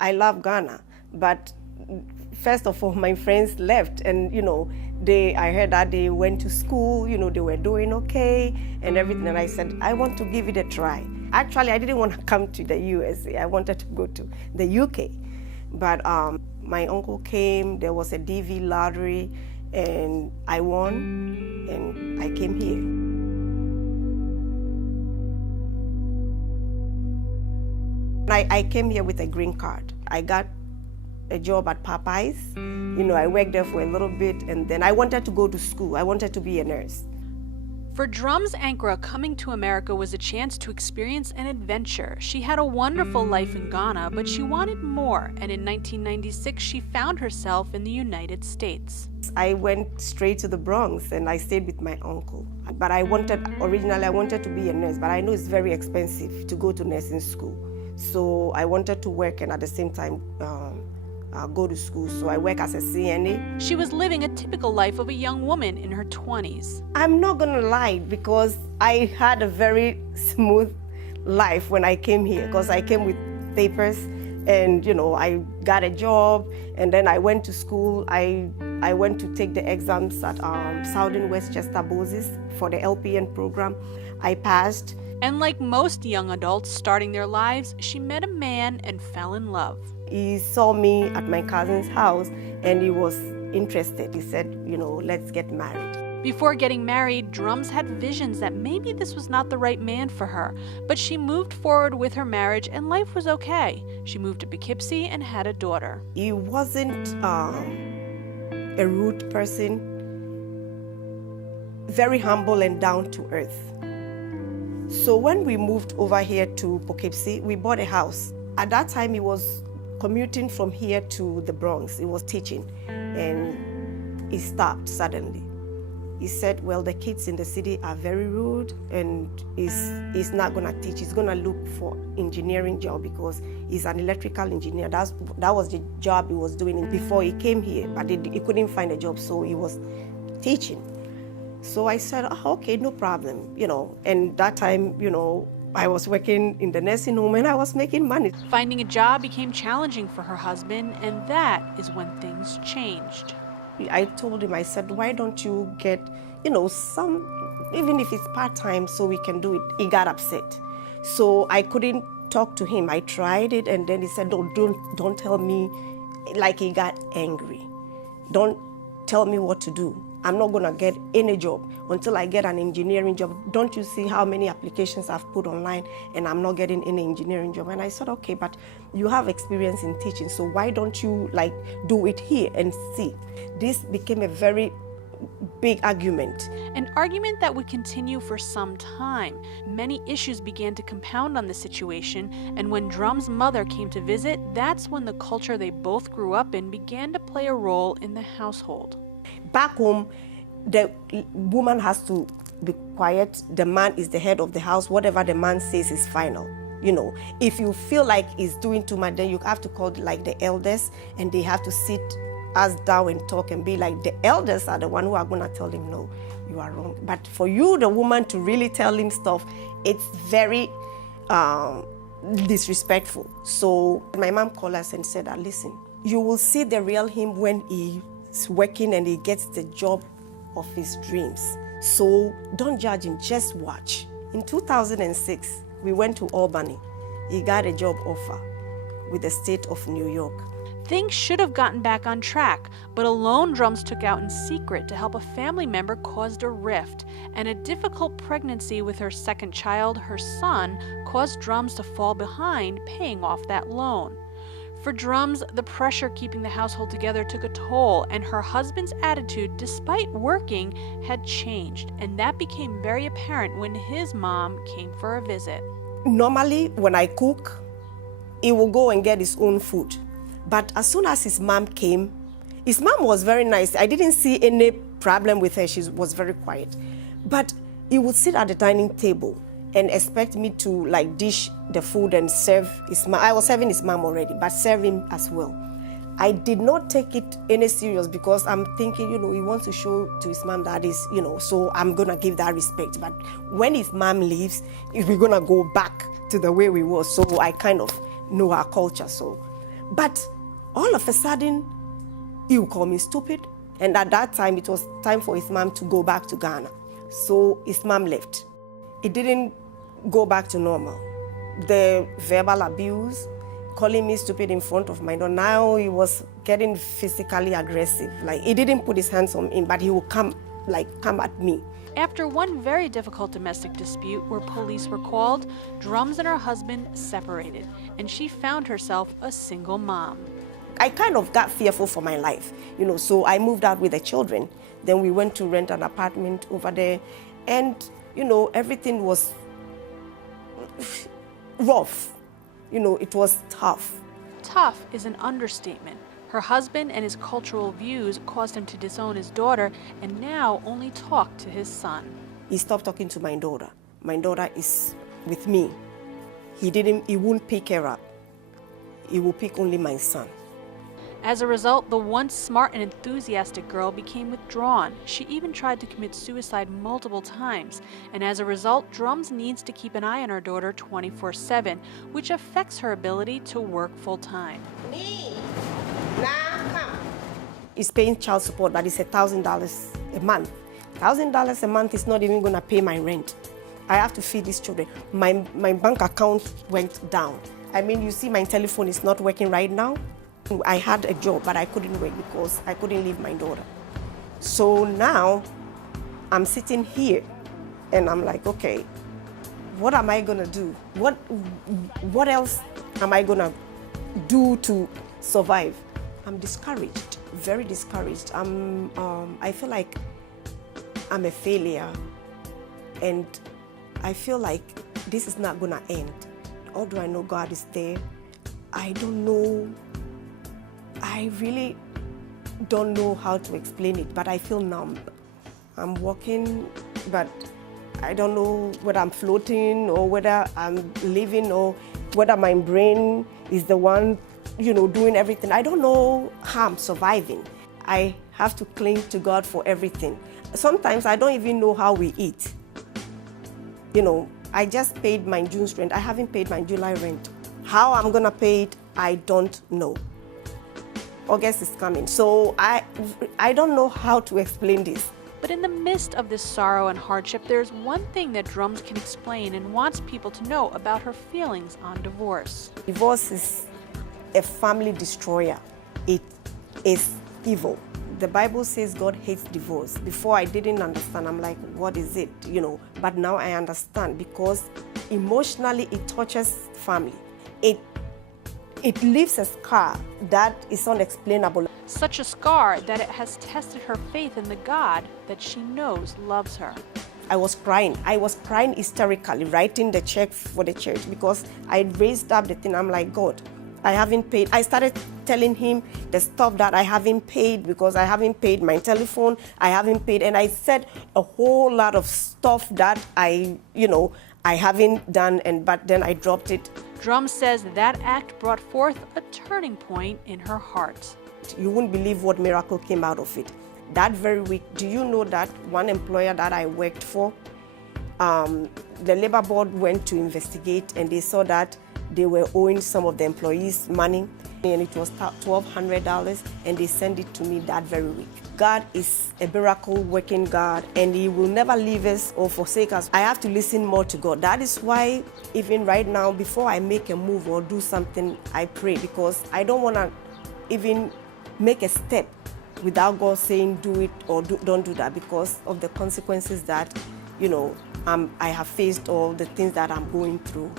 I love Ghana, but first of all, my friends left, and I heard that they went to school, they were doing okay and everything, and I said, I want to give it a try. Actually, I didn't want to come to the USA. I wanted to go to the UK. But my uncle came, there was a DV lottery, and I won, and I came here. I came here with a green card. I got a job at Popeyes. I worked there for a little bit, and then I wanted to go to school. I wanted to be a nurse. For Drums Ankara, coming to America was a chance to experience an adventure. She had a wonderful life in Ghana, but she wanted more, and in 1996 she found herself in the United States. I went straight to the Bronx and I stayed with my uncle. But originally I wanted to be a nurse, but I know it's very expensive to go to nursing school. So I wanted to work and at the same time go to school. So I work as a CNA. She was living a typical life of a young woman in her 20s. I'm not gonna lie, because I had a very smooth life when I came here, because I came with papers and I got a job, and then I went to school. I went to take the exams at Southern Westchester Boses for the LPN program. I passed. And like most young adults starting their lives, she met a man and fell in love. He saw me at my cousin's house and he was interested. He said, let's get married. Before getting married, Drums had visions that maybe this was not the right man for her, but she moved forward with her marriage and life was okay. She moved to Poughkeepsie and had a daughter. He wasn't a rude person, very humble and down to earth. So when we moved over here to Poughkeepsie, we bought a house. At that time, he was commuting from here to the Bronx. He was teaching, and he stopped suddenly. He said, well, the kids in the city are very rude, and he's not gonna teach. He's gonna look for engineering job because he's an electrical engineer. That was the job he was doing before he came here, but he couldn't find a job, so he was teaching. So I said, okay, no problem, And that time, I was working in the nursing home and I was making money. Finding a job became challenging for her husband, and that is when things changed. I told him, I said, why don't you get, some, even if it's part-time, so we can do it. He got upset. So I couldn't talk to him. I tried it, and then he said, don't tell me, like he got angry. Don't tell me what to do. I'm not gonna get any job until I get an engineering job. Don't you see how many applications I've put online and I'm not getting any engineering job? And I said, okay, but you have experience in teaching, so why don't you do it here and see? This became a very big argument. An argument that would continue for some time. Many issues began to compound on the situation, and when Drum's mother came to visit, that's when the culture they both grew up in began to play a role in the household. Back home, the woman has to be quiet. The man is the head of the house. Whatever the man says is final. If you feel like he's doing too much, then you have to call the elders, and they have to sit us down and talk and be like, the elders are the one who are going to tell him, no, you are wrong. But for you, the woman, to really tell him stuff, it's very disrespectful. So my mom called us and said, listen, you will see the real him when he's working and he gets the job of his dreams. So don't judge him, just watch. In 2006, we went to Albany. He got a job offer with the state of New York. Things should have gotten back on track, but a loan Drums took out in secret to help a family member caused a rift, and a difficult pregnancy with her second child, her son, caused Drums to fall behind paying off that loan. For Drums, the pressure keeping the household together took a toll, and her husband's attitude, despite working, had changed, and that became very apparent when his mom came for a visit. Normally, when I cook, he will go and get his own food. But as soon as his mom came, his mom was very nice. I didn't see any problem with her. She was very quiet. But he would sit at the dining table and expect me to dish the food and serve his mom. I was serving his mom already, but serve him as well. I did not take it any serious because I'm thinking, he wants to show to his mom that is, so I'm gonna give that respect. But when his mom leaves, we're gonna go back to the way we were. So I kind of know our culture. So But all of a sudden, he would call me stupid. And at that time, it was time for his mom to go back to Ghana. So his mom left. It didn't go back to normal. The verbal abuse, calling me stupid in front of my daughter. Now he was getting physically aggressive. Like, he didn't put his hands on me, but he would come at me. After one very difficult domestic dispute where police were called, Drums and her husband separated, and she found herself a single mom. I kind of got fearful for my life, so I moved out with the children. Then we went to rent an apartment over there, and, everything was rough. It was tough. Tough is an understatement. Her husband and his cultural views caused him to disown his daughter and now only talk to his son. He stopped talking to my daughter. My daughter is with me. He won't pick her up. He will pick only my son. As a result, the once smart and enthusiastic girl became withdrawn. She even tried to commit suicide multiple times. And as a result, Drums needs to keep an eye on her daughter 24/7, which affects her ability to work full-time. He's paying child support, but it's $1,000 a month. $1,000 a month is not even going to pay my rent. I have to feed these children. My bank account went down. You see my telephone is not working right now. I had a job, but I couldn't work because I couldn't leave my daughter. So now I'm sitting here and I'm like, okay, what am I going to do? What else am I going to do to survive? I'm discouraged, very discouraged. I feel like I'm a failure, and I feel like this is not going to end. Although I know God is there, I don't know. I really don't know how to explain it, but I feel numb. I'm walking, but I don't know whether I'm floating or whether I'm living or whether my brain is the one, doing everything. I don't know how I'm surviving. I have to cling to God for everything. Sometimes I don't even know how we eat. I just paid my June's rent. I haven't paid my July rent. How I'm gonna pay it, I don't know. August is coming, so I don't know how to explain this. But in the midst of this sorrow and hardship, there's one thing that Drums can explain and wants people to know about her feelings on divorce. Divorce is a family destroyer. It is evil. The Bible says God hates divorce. Before I didn't understand. I'm like, what is it? But now I understand, because emotionally it touches family. It leaves a scar that is unexplainable. Such a scar that it has tested her faith in the God that she knows loves her. I was crying. Hysterically, writing the check for the church, because I raised up the thing. I'm like, God, I haven't paid. I started telling him the stuff that I haven't paid, because I haven't paid my telephone, I haven't paid. And I said a whole lot of stuff that I haven't done, but then I dropped it. Drums says that act brought forth a turning point in her heart. You wouldn't believe what miracle came out of it. That very week, do you know that one employer that I worked for, the labor board went to investigate, and they saw that they were owing some of the employees money, and it was $1,200, and they sent it to me that very week. God is a miracle-working God, and He will never leave us or forsake us. I have to listen more to God. That is why even right now, before I make a move or do something, I pray, because I don't want to even make a step without God saying do it or don't do that, because of the consequences that, I have faced, or the things that I'm going through.